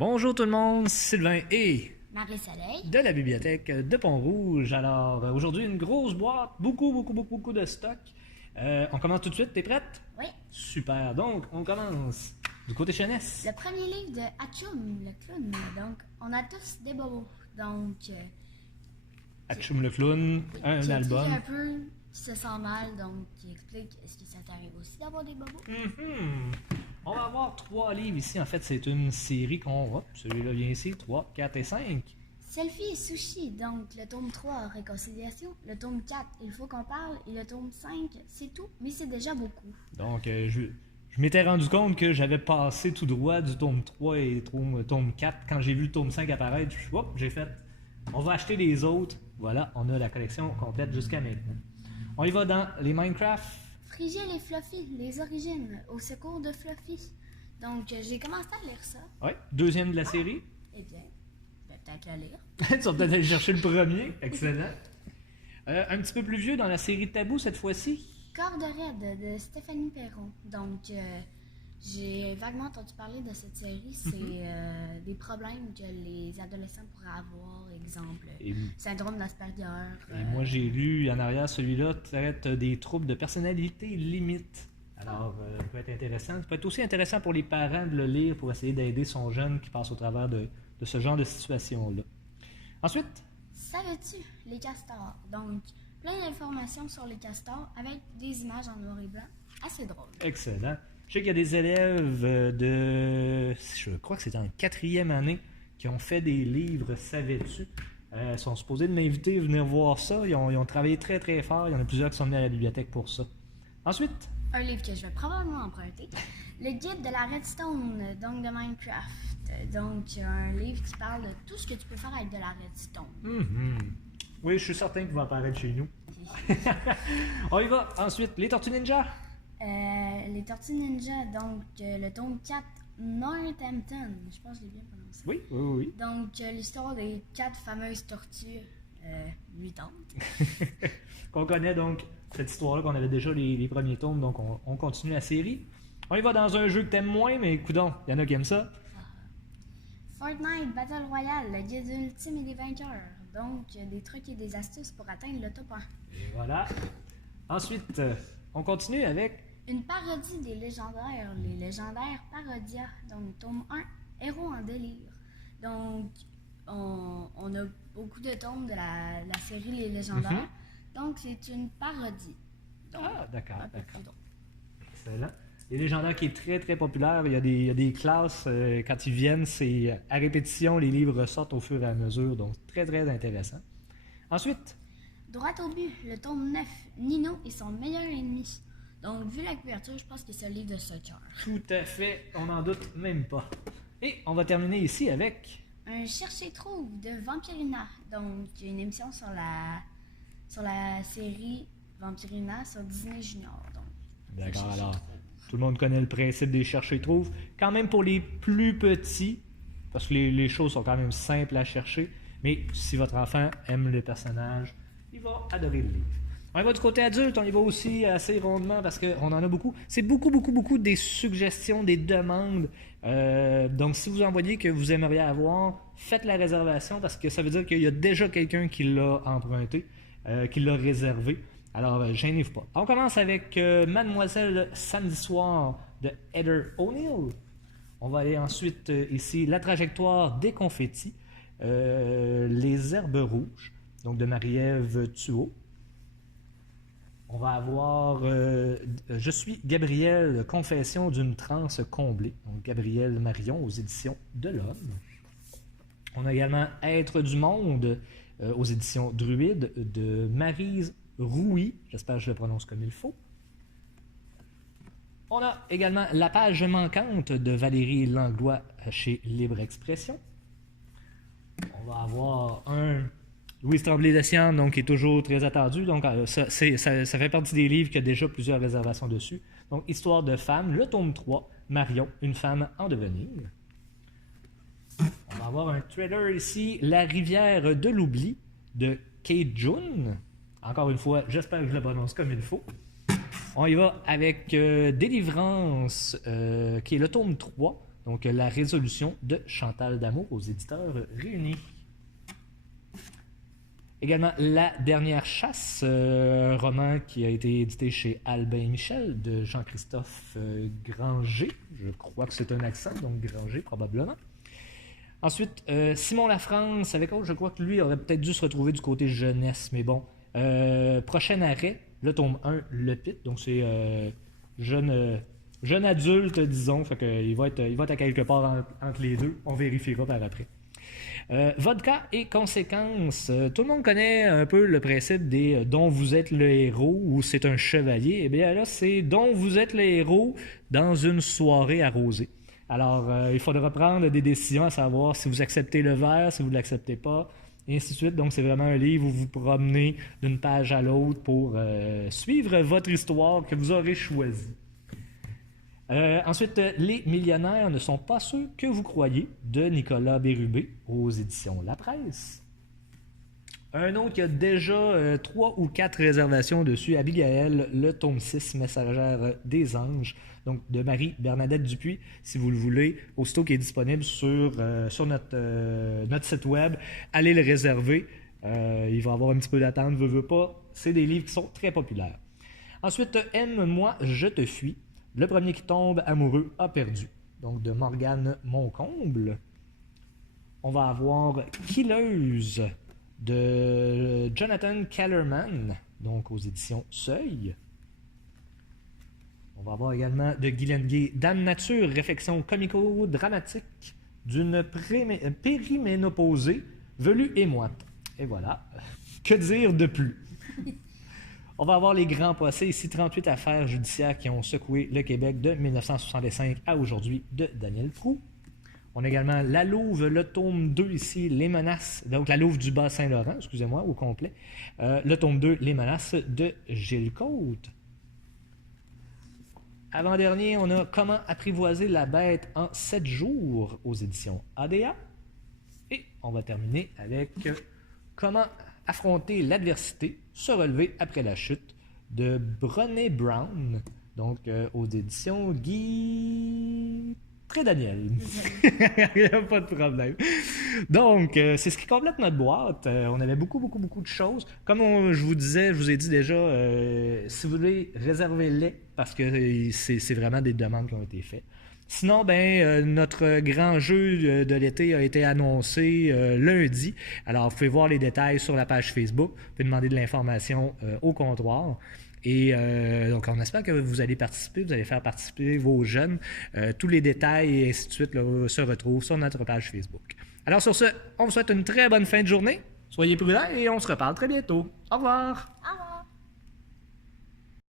Bonjour tout le monde, Sylvain et Marie-Soleil. de la bibliothèque de Pont-Rouge. Alors, aujourd'hui, une grosse boîte, beaucoup de stock. On commence tout de suite, t'es prête? Oui. Super, donc on commence du côté jeunesse. Le premier livre de Hatchoum, le clown. Donc, on a tous des bobos. Donc, Hatchoum le clown, un qui album. explique un peu qui se sent mal. Donc, qui explique est-ce que ça t'arrive aussi d'avoir des bobos? Mhm. On va avoir 3 livres ici. En fait, c'est une série qu'on... Hop, celui-là vient ici, 3, 4 et 5. Selfie et sushi. Donc, le tome 3, réconciliation. Le tome 4, il faut qu'on parle. Et le tome 5, c'est tout. Mais c'est déjà beaucoup. Donc, je m'étais rendu compte que j'avais passé tout droit du tome 3 et tome 4. Quand j'ai vu le tome 5 apparaître, j'ai fait, on va acheter les autres. Voilà, on a la collection complète jusqu'à maintenant. On y va dans les Minecraft. Frigile et Fluffy, les origines, au secours de Fluffy. Donc, j'ai commencé à lire ça. Oui, deuxième de la série. Eh bien, je vais peut-être le lire. Tu vas peut-être aller chercher le premier. Excellent. Un petit peu plus vieux dans la série Tabou cette fois-ci. Corde raide de Stéphanie Perron. Donc, j'ai vaguement entendu parler de cette série. C'est des problèmes que les adolescents pourraient avoir. Exemple, Et, syndrome d'Asperger. et moi, j'ai lu en arrière, celui-là traite des troubles de personnalité limite. Alors, ça peut être intéressant. Ça peut être aussi intéressant pour les parents de le lire pour essayer d'aider son jeune qui passe au travers de ce genre de situation-là. Ensuite, Savais-tu les castors? Donc, plein d'informations sur les castors avec des images en noir et blanc. Assez drôle. excellent. Je sais qu'il y a des élèves je crois que c'est en 4e année, qui ont fait des livres, savais-tu? Ils sont supposés de m'inviter à venir voir ça. Ils ont travaillé très très fort. Il y en a plusieurs qui sont venus à la bibliothèque pour ça. Ensuite, Un livre que je vais probablement emprunter. Le guide de la redstone, donc de Minecraft. Donc, un livre qui parle de tout ce que tu peux faire avec de la redstone. oui, je suis certain qu'il va apparaître chez nous. On y va. Ensuite, les Tortues Ninja. Les Tortues Ninja, donc le tome 4, Northampton. Je pense que je l'ai bien prononcé. Oui. Donc, l'histoire des 4 fameuses tortues mutantes. Qu'on connaît donc cette histoire-là, qu'on avait déjà les premiers tomes, donc on continue la série. On y va dans un jeu que t'aimes moins, mais coudonc, il y en a qui aiment ça. Fortnite Battle Royale, le guide ultime et des vainqueurs. Donc, des trucs et des astuces pour atteindre le top 1. Et voilà. Ensuite, on continue avec... Une parodie des légendaires, les légendaires Parodia. Donc, tome 1, Héros en délire. Donc, on a beaucoup de tomes de la série Les légendaires. Donc, c'est une parodie. Donc, d'accord. plus drôle. Excellent. Les légendaires qui est très très populaire. Il y a des classes, quand ils viennent, c'est à répétition, les livres ressortent au fur et à mesure. Donc, très très intéressant. Ensuite, Droit au but, le tome 9, Nino et son meilleur ennemi. Donc, vu la couverture, je pense que c'est un livre de Soccer. tout à fait, on n'en doute même pas. Et on va terminer ici avec... Un chercher-trouve de Vampirina. Donc, une émission sur la série Vampirina sur Disney Junior. Donc, D'accord, alors, tout le monde connaît le principe des chercher et trouve. Quand même pour les plus petits, parce que les choses sont quand même simples à chercher, mais si votre enfant aime le personnage, il va adorer le livre. On y va du côté adulte, on y va aussi assez rondement parce qu'on en a beaucoup. C'est beaucoup des suggestions, des demandes. Donc, si vous en voyez que vous aimeriez avoir, faites la réservation parce que ça veut dire qu'il y a déjà quelqu'un qui l'a emprunté, qui l'a réservé. Alors, gênez-vous pas. On commence avec Mademoiselle Samedi Soir de Heather O'Neill. On va aller ensuite ici, La trajectoire des confettis, Les herbes rouges, donc de Marie-Ève Thuot. On va avoir Je suis Gabrielle, Confession d'une transe comblée, donc Gabrielle Marion aux éditions de l'Homme. On a également Être du monde aux éditions Druide de Maryse Rouy, j'espère que je le prononce comme il faut. On a également La page manquante de Valérie Langlois chez Libre Expression. On va avoir un Louise Tremblay-Dessian, donc qui est toujours très attendu. Donc ça fait partie des livres qui a déjà plusieurs réservations dessus. Donc Histoire de femme, le tome 3, Marion, une femme en devenir. On va avoir un thriller ici, La rivière de l'oubli de Kate June. Encore une fois, j'espère que je le prononce comme il faut. On y va avec Délivrance, qui est le tome 3 Donc, La résolution de Chantal D'Amour aux éditeurs réunis. Également, La dernière chasse, un roman qui a été édité chez Albin Michel de Jean-Christophe Granger. Je crois que c'est un accent, donc Granger probablement. Ensuite, Simon Lafrance, avec autre, je crois que lui aurait peut-être dû se retrouver du côté jeunesse, mais bon. Prochain arrêt, le tome 1, Le Pit, donc c'est jeune adulte, disons, fait que il va être à quelque part entre les deux, on vérifiera par après. Vodka et conséquences. Tout le monde connaît un peu le principe des dont vous êtes le héros ou c'est un chevalier. Eh bien là, c'est dont vous êtes le héros dans une soirée arrosée. Alors, il faudra prendre des décisions à savoir si vous acceptez le verre, si vous ne l'acceptez pas, et ainsi de suite. Donc, c'est vraiment un livre où vous promenez d'une page à l'autre pour suivre votre histoire que vous aurez choisie. Ensuite, Les millionnaires ne sont pas ceux que vous croyez, de Nicolas Bérubé, aux éditions La Presse. Un autre qui a déjà 3 ou 4 réservations dessus, Abigail, le tome 6, Messagère des anges, donc de Marie-Bernadette Dupuis, si vous le voulez, aussitôt qui est disponible sur notre site web, allez le réserver. Il va y avoir un petit peu d'attente, veux pas. C'est des livres qui sont très populaires. Ensuite, Aime-moi, je te fuis. Le premier qui tombe amoureux a perdu. Donc, de Morgane Moncomble. On va avoir Killeuse de Jonathan Kellerman, donc aux éditions Seuil. On va avoir également de Guylaine Gay, Dame Nature, réflexion comico-dramatique d'une périménopausée velue et moite. Et voilà. Que dire de plus? On va avoir les grands procès, ici 38 affaires judiciaires qui ont secoué le Québec de 1965 à aujourd'hui de Daniel Proulx. On a également La Louve, le tome 2 ici, Les menaces, donc La Louve du Bas-Saint-Laurent, excusez-moi, au complet. Le tome 2, Les menaces de Gilles Côte. Avant-dernier, on a Comment apprivoiser la bête en 7 jours aux éditions ADA. Et on va terminer avec Comment affronter l'adversité, se relever après la chute de Brené Brown, donc aux éditions Guy Trédaniel. Il n'y a pas de problème. Donc, c'est ce qui complète notre boîte. On avait beaucoup de choses. Comme je vous ai dit déjà, si vous voulez, réservez-les parce que c'est vraiment des demandes qui ont été faites. Sinon, notre grand jeu de l'été a été annoncé lundi. Alors, vous pouvez voir les détails sur la page Facebook. Vous pouvez demander de l'information au comptoir. Et donc, on espère que vous allez participer, vous allez faire participer vos jeunes. Tous les détails et ainsi de suite là, se retrouvent sur notre page Facebook. Alors, sur ce, on vous souhaite une très bonne fin de journée. Soyez prudents et on se reparle très bientôt. Au revoir!